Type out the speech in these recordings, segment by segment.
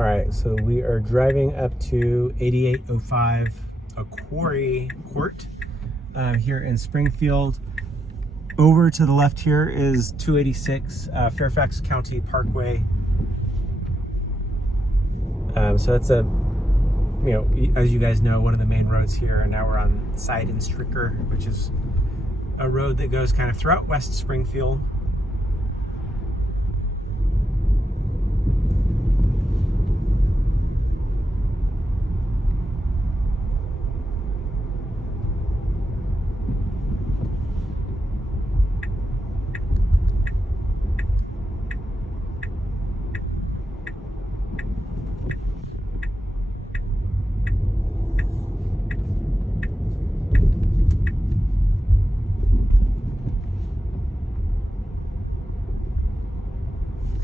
All right, so we are driving up to 8805 Aquary Court here in Springfield. Over to the left here is 286 Fairfax County Parkway. So that's as you guys know, one of the main roads here. And now we're on Side and Stricker, which is a road that goes kind of throughout West Springfield.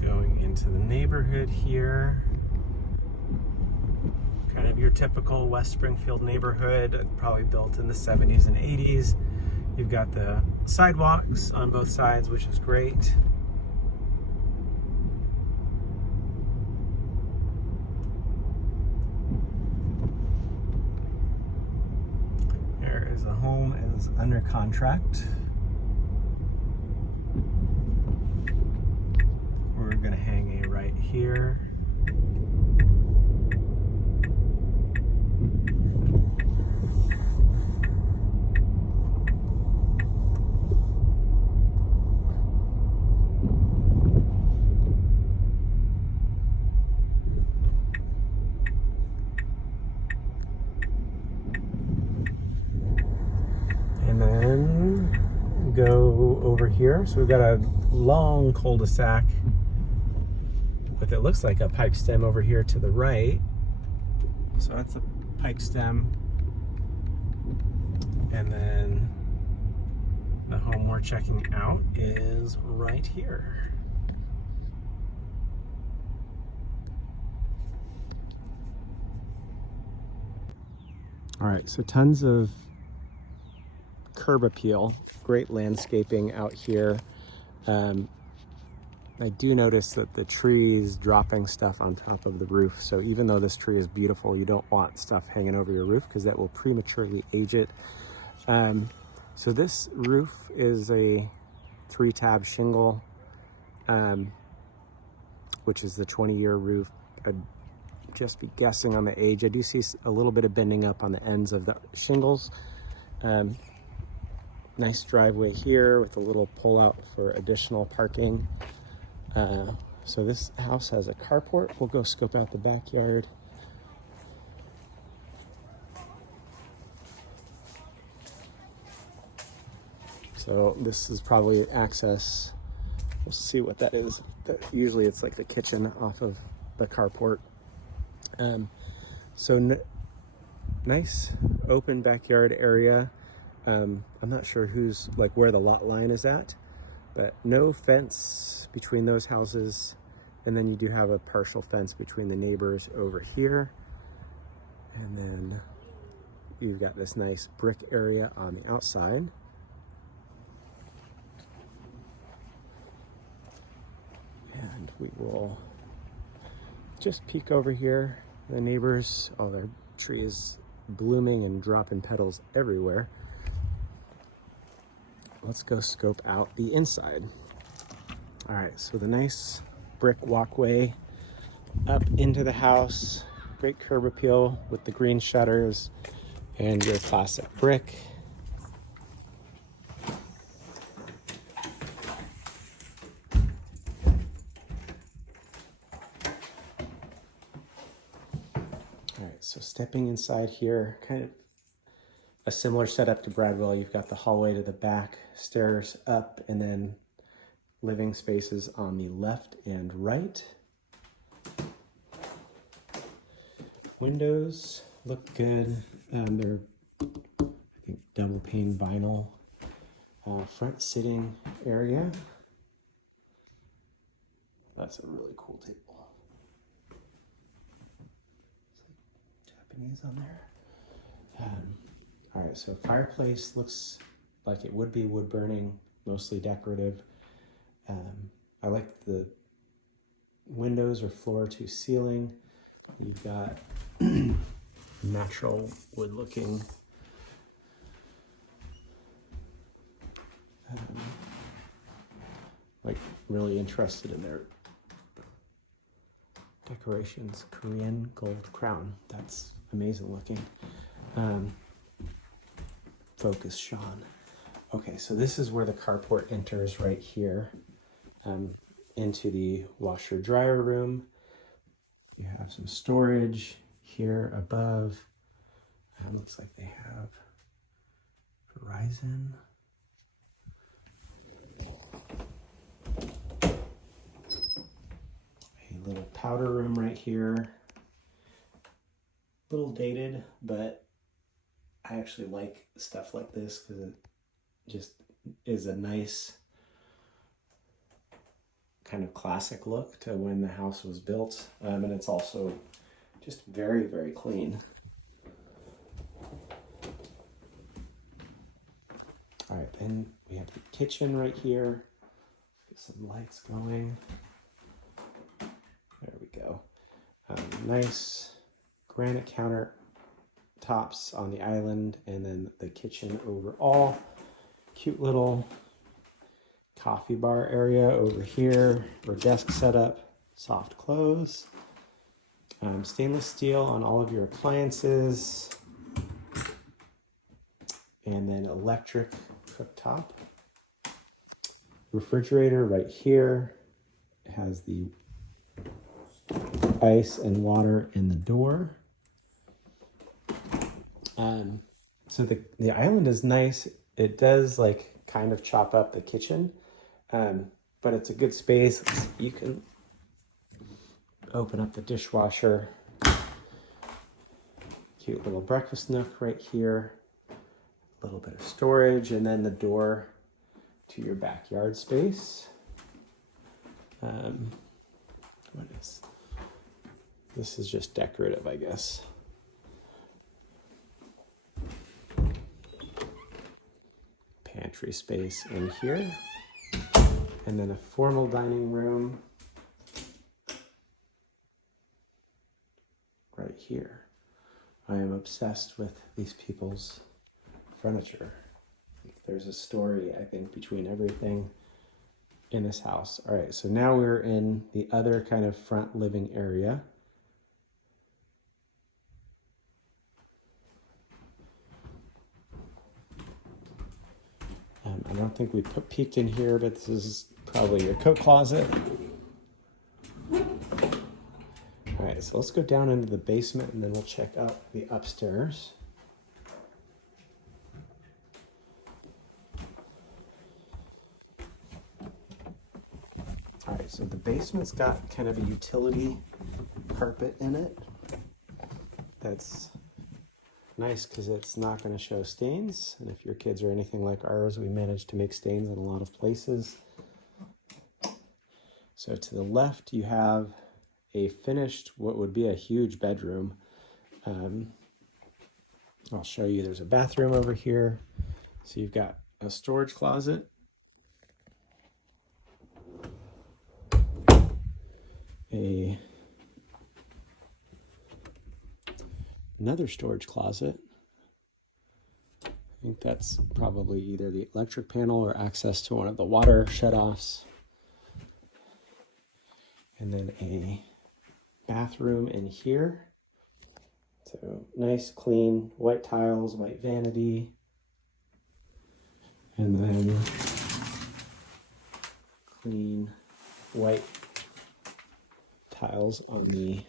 Going into the neighborhood here. Kind of your typical West Springfield neighborhood, probably built in the 70s and 80s. You've got the sidewalks on both sides, which is great. There is a home is under contract. We're gonna hang a right here. And then go over here. So we've got a long cul-de-sac with it looks like a pipe stem over here to the right. So that's a pipe stem. And then the home we're checking out is right here. All right, so tons of curb appeal, great landscaping out here. I do notice that the tree is dropping stuff on top of the roof. So even though this tree is beautiful, you don't want stuff hanging over your roof because that will prematurely age it. So this roof is a 3-tab shingle, which is the 20-year roof. I'd just be guessing on the age. I do see a little bit of bending up on the ends of the shingles. Nice driveway here with a little pull out for additional parking. So this house has a carport. We'll go scope out the backyard. So this is probably access. We'll see what that is. Usually it's like the kitchen off of the carport. Nice open backyard area. I'm not sure where the lot line is at, but no fence between those houses. And then you do have a partial fence between the neighbors over here. And then you've got this nice brick area on the outside. And we will just peek over here. The neighbors, all their trees blooming and dropping petals everywhere. Let's go scope out the inside. All right, so the nice brick walkway up into the house, great curb appeal with the green shutters and your classic brick. All right, so stepping inside here, kind of a similar setup to Bradwell. You've got the hallway to the back, stairs up, and then living spaces on the left and right. Windows look good. They're, I think, double pane vinyl. Front sitting area. That's a really cool table. It's like Japanese on there. All right, so fireplace looks like it would be wood burning, mostly decorative. I like the windows are floor to ceiling. You've got natural wood looking like really interested in their decorations. Korean gold crown. That's amazing looking. Focus, Sean. Okay, so this is where the carport enters right here into the washer dryer room. You have some storage here above. Looks like they have Verizon. A little powder room right here. A little dated, but I actually like stuff like this because it just is a nice kind of classic look to when the house was built. And it's also just very, very clean. All right, then we have the kitchen right here. Get some lights going. There we go. Nice granite countertops on the island, and then the kitchen overall. Cute little coffee bar area over here, or desk setup, soft close. Stainless steel on all of your appliances. And then electric cooktop. Refrigerator right here. It has the ice and water in the door. So the island is nice. It does like kind of chop up the kitchen, but it's a good space. You can open up the dishwasher. Cute little breakfast nook right here. A little bit of storage, and then the door to your backyard space. What is this? Is just decorative, I guess. Pantry space in here, and then a formal dining room right here. I am obsessed with these people's furniture. There's a story, I think, between everything in this house. All right, so now we're in the other kind of front living area. I don't think we peeked in here, but this is probably your coat closet. All right, so let's go down into the basement and then we'll check out the upstairs. All right, so the basement's got kind of a utility carpet in it. That's nice because it's not going to show stains. And if your kids are anything like ours, we managed to make stains in a lot of places. So to the left, you have a finished, what would be a huge bedroom. I'll show you, there's a bathroom over here. So you've got a storage closet. Another storage closet. I think that's probably either the electric panel or access to one of the water shutoffs. And then a bathroom in here. So nice, clean, white tiles, white vanity. And then clean, white tiles on the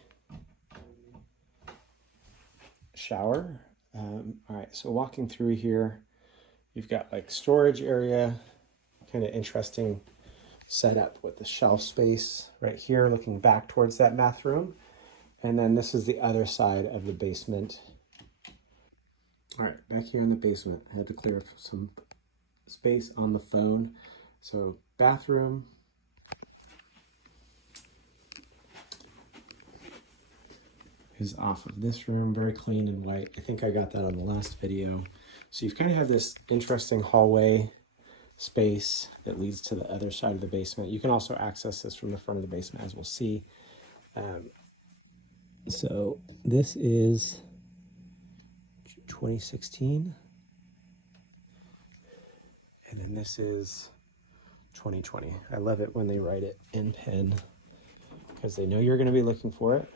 shower. All right, so walking through here, you've got like storage area, kind of interesting setup with the shelf space right here, looking back towards that bathroom. And then this is the other side of the basement. All right, back here in the basement, I had to clear some space on the phone. So bathroom. Is off of this room, very clean and white. I think I got that on the last video. So you kind of have this interesting hallway space that leads to the other side of the basement. You can also access this from the front of the basement, as we'll see. So this is 2016. And then this is 2020. I love it when they write it in pen because they know you're going to be looking for it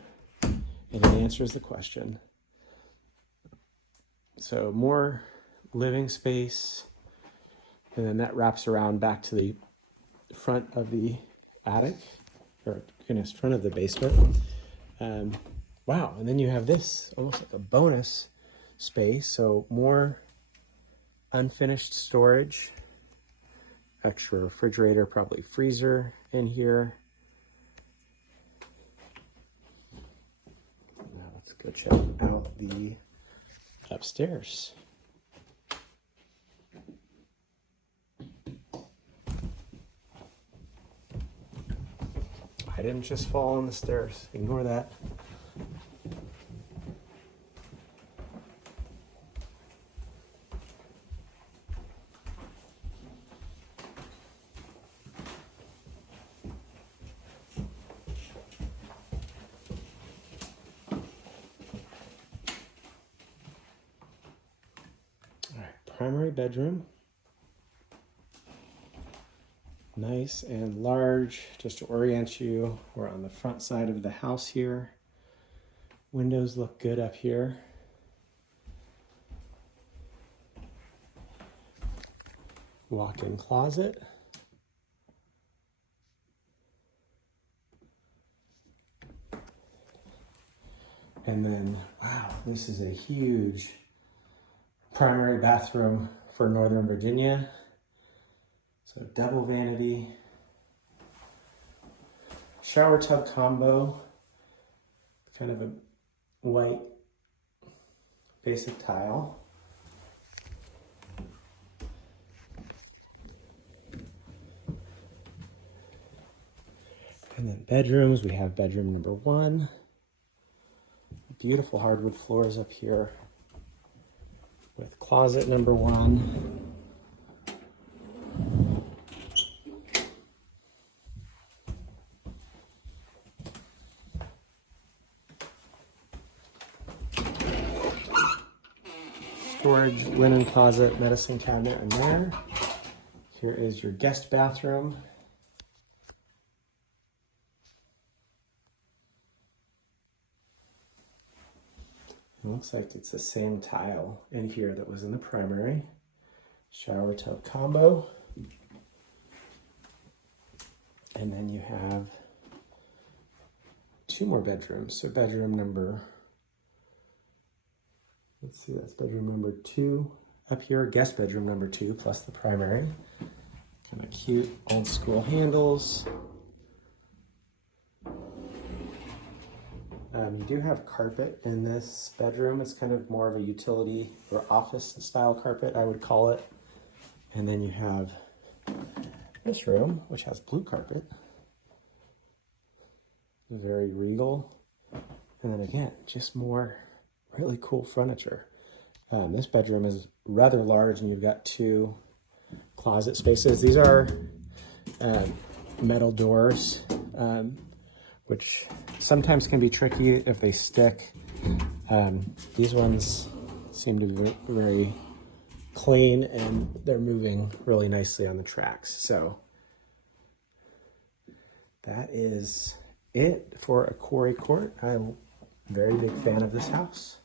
and it answers the question. So more living space, and then that wraps around back to the front of the attic, or goodness, front of the basement. Wow, and then you have this almost like a bonus space, so more unfinished storage, extra refrigerator, probably freezer in here. Now let's go check out the upstairs. I didn't just fall on the stairs. Ignore that. All right, primary bedroom. Nice and large. Just to orient you, we're on the front side of the house here. Windows look good up here. Walk-in closet. And then, wow, this is a huge primary bathroom for Northern Virginia. So double vanity, shower tub combo, kind of a white basic tile. And then bedrooms, we have bedroom number 1. Beautiful hardwood floors up here with closet number 1. Storage, linen closet, medicine cabinet in there. Here is your guest bathroom. It looks like it's the same tile in here that was in the primary. Shower tub combo. And then you have 2 more bedrooms. So bedroom number, let's see, that's bedroom number 2 up here, guest bedroom number 2 plus the primary. Kind of cute old school handles. You do have carpet in this bedroom. It's kind of more of a utility or office style carpet, I would call it. And then you have this room, which has blue carpet. Very regal. And then again, just more really cool furniture. This bedroom is rather large and you've got 2 closet spaces. These are metal doors, which sometimes can be tricky if they stick. These ones seem to be very clean and they're moving really nicely on the tracks. So that is it for Aquary Court. I'm a very big fan of this house.